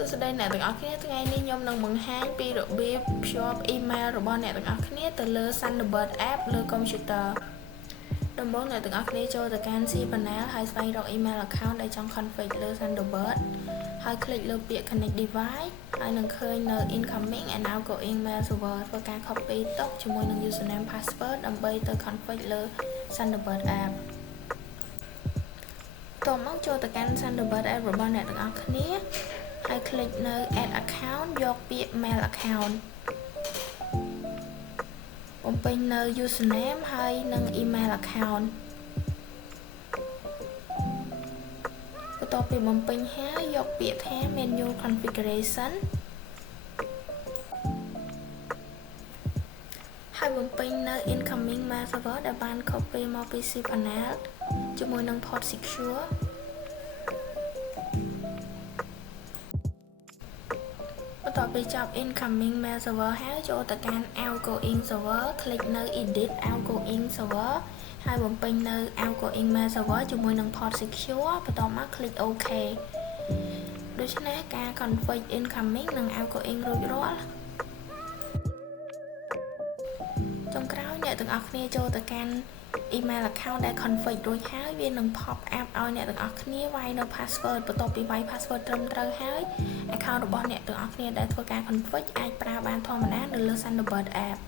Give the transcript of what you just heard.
សួស្តីអ្នកទាំងអស់គ្នាថ្ងៃនេះខ្ញុំនឹងបង្ហាញពីរបៀបភ្ជាប់ email របស់អ្នកទាំងអស់គ្នាទៅលើ Thunderbird app លើ computer ដំបូងអ្នកទាំងអស់គ្នាចូលទៅកាន់ cPanel ហើយស្វែងរក email account ដែលចង់ config លើ Thunderbird ហើយคลิกលើពាក្យ connect device ហើយនឹងឃើញនៅ incoming and outgoing mail server ធ្វើការ copy ទុកជាមួយនឹង username password ដើម្បីទៅ config លើ Thunderbird app តោះមកចូលទៅកាន់ Thunderbird app របស់អ្នកទាំងអស់គ្នាហើយ click នៅ add account យកពាក្យ mail account បំពេញនៅ username ហើយនិង email account បន្ទាប់ពីបំពេញហើយយកពាក្យថា menu configuration ហើយបំពេញនៅ incoming mail server ដែលបាន copy មកពី cPanel ជាមួយនឹង port secureបន្ទាប់ពីចប់ incoming mail server ហើយចូលទៅកាន់ outgoing server click នៅ edit outgoing server ហើយបំពេញនៅ outgoing mail server ជាមួយនឹង port secure បន្ទាប់មក click OK ដូច្នេះការ config incoming និង outgoing រួចរាល់ចុងក្រោយអ្នកទាំងអស់គ្នាចូលទៅកាន់ email account ដែល config រួចហើយវានឹង pop up ឲ្យអ្នកទាំងអស់គ្នាវាយនៅ password បន្ទាប់ពីវាយ password ត្រឹមត្រូវហើយ account របស់អ្នកទាំងអស់គ្នាដែលធ្វើការ config អាចប្រើបានធម្មតានៅលើ Thunderbird app